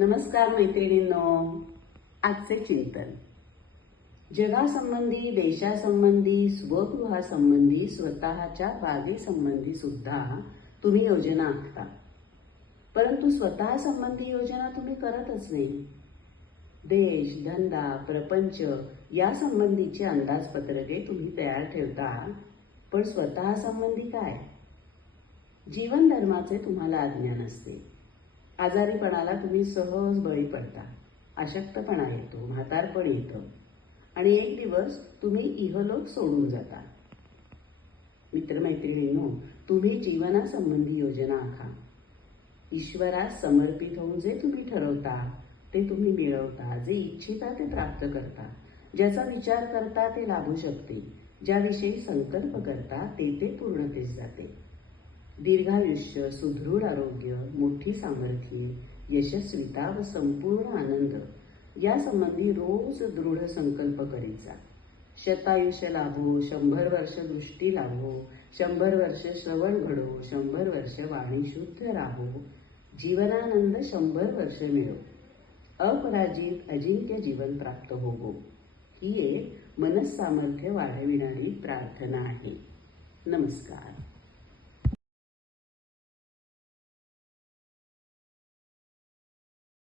नमस्कार मैत्रिणींनो. आजचे चिंतन जगासंबंधी, देशासंबंधी, स्वगृहासंबंधी, स्वतःच्या बागेसंबंधी सुद्धा तुम्ही योजना आखता, परंतु स्वतः संबंधी योजना तुम्ही करतच नाही. देश, धंदा, प्रपंच या संबंधीचे अंदाजपत्रके तुम्ही तयार ठेवता, पण स्वतः संबंधी काय? जीवन धर्माचे तुम्हाला अज्ञान असते. आजारीपणाला तुम्ही सहज बळी पडता. अशक्तपणा येतो, म्हातारपण येतं आणि एक दिवस तुम्ही इहलोक सोडून जाता. मित्रमैत्रिणींनो, तुम्ही जीवनासंबंधी योजना आखा. ईश्वरास समर्पित होऊन जे तुम्ही ठरवता ते तुम्ही मिळवता. जे इच्छिता ते प्राप्त करता. ज्याचा विचार करता ते लाभू शकते. ज्याविषयी संकल्प करता ते पूर्णतेस जाते. दीर्घायुष्य, सुदृढ आरोग्य, मोठी सामर्थ्य, यशस्वीता व संपूर्ण आनंद या संबंधी रोज दृढ संकल्प करीचा. शतायुष्य लाभो, 100 वर्ष दृष्टी लाभो, 100 वर्ष श्रवण घडो, 100 वर्ष वाणी शुद्ध राहो, जीवनानंद 100 वर्ष मिळो, अपराजित अजिंक्य जीवन प्राप्त होवो. ही एक मनसामर्थ्य वाढविणारी प्रार्थना आहे. नमस्कार.